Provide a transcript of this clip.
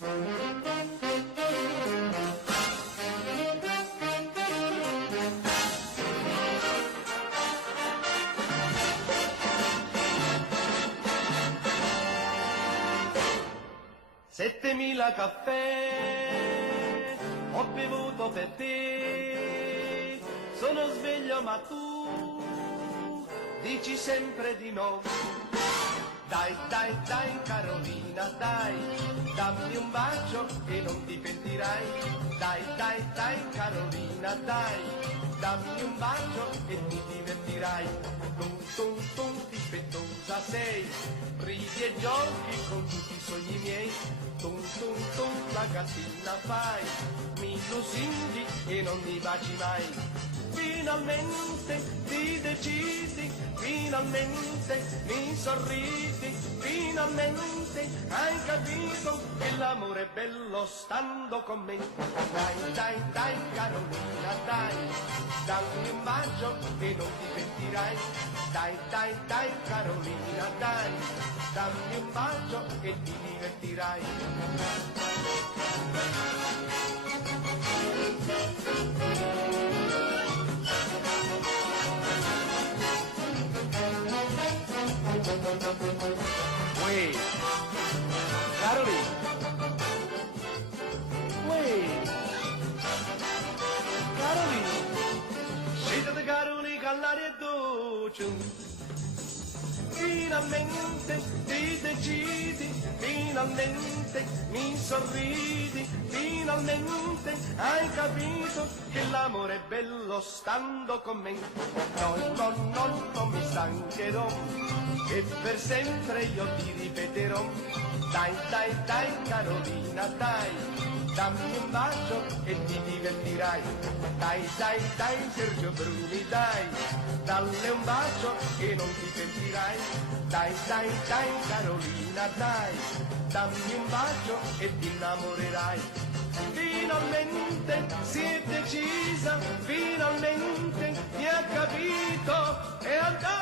7000 caffè ho bevuto per te, sono sveglio ma tu dici sempre di no. Dai, dai, dai Carolina, dai, dammi un bacio e non ti pentirai. Dai, dai, dai Carolina, dai, dammi un bacio e ti divertirai. Tum, tum, tum, dispettosa sei, ridi e giochi con tutti i sogni miei. Tum, tum, tum, la gattina fai, mi lusinghi e non mi baci mai. Finalmente ti decidi, finalmente mi sorridi, finalmente hai capito che l'amore è bello stando con me. Dai, dai, dai Carolina, dai, dammi un bacio che non ti pentirai. Dai, dai, dai Carolina, dai, dammi un bacio e ti divertirai. Uè, Carolina, uè, Carolina, scendete Carolina all'aria è dolce. Finalmente ti decidi, finalmente mi sorridi, finalmente hai capito che l'amore è bello stando con me. No, no, no, non mi stancherò e per sempre io ti ripeterò. Dai, dai, dai Carolina, dai, dammi un bacio e ti divertirai. Dai, dai, dai Sergio Bruni, dai, dalle un bacio che non ti pentirai. Dai, dai, dai Carolina, dai, dammi un bacio e ti innamorerai. Finalmente si è decisa, finalmente mi ha capito, è andata!